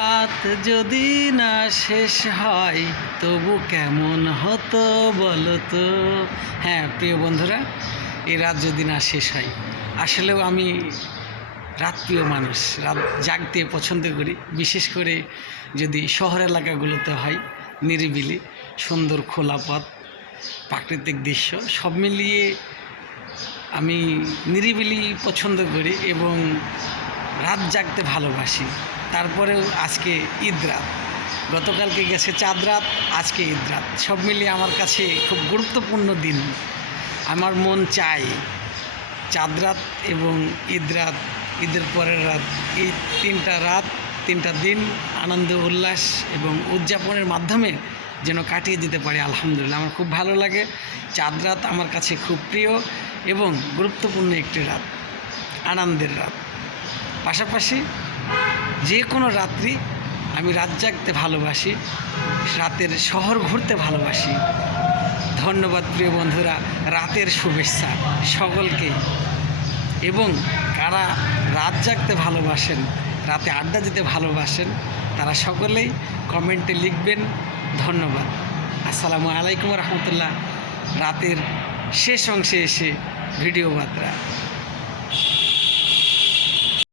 রাত যদি না শেষ হয় তবু কেমন হতো বলো তো। হ্যাঁ প্রিয় বন্ধুরা, এই রাত যদি না শেষ হয়, আসলেও আমি রাতপ্রিয় মানুষ, রাত জাগতে পছন্দ করি। বিশেষ করে যদি শহর এলাকাগুলোতে হয়, নিরিবিলি সুন্দর খোলা পথ, প্রাকৃতিক দৃশ্য সব মিলিয়ে আমি নিরিবিলি পছন্দ করি এবং রাত জাগতে ভালোবাসি। তারপরেও আজকে ঈদ রাত, গতকালকে গেছে চাঁদ রাত, আজকে ঈদ রাত, সব মিলিয়ে আমার কাছে খুব গুরুত্বপূর্ণ দিন। আমার মন চায় চাঁদ রাত এবং ঈদ রাত, ঈদের পরের রাত, এই তিনটা রাত, তিনটা দিন আনন্দ উল্লাস এবং উদযাপনের মাধ্যমে যেন কাটিয়ে দিতে পারি। আলহামদুলিল্লাহ, আমার খুব ভালো লাগে। চাঁদ রাত আমার কাছে খুব প্রিয় এবং গুরুত্বপূর্ণ একটি রাত, আনন্দের রাত। পাশাপাশি যে কোনো রাত্রি আমি রাত জাগতে ভালোবাসি, রাতের শহর ঘুরতে ভালোবাসি। ধন্যবাদ প্রিয় বন্ধুরা, রাতের শুভেচ্ছা সকলকে। এবং কারা রাত জাগতে ভালোবাসেন, রাতে আড্ডা দিতে ভালোবাসেন, তারা সকলেই কমেন্টে লিখবেন। ধন্যবাদ। আসসালামু আলাইকুম রহমতুল্লাহ। রাতের শেষ অংশে এসে ভিডিও বার্তা।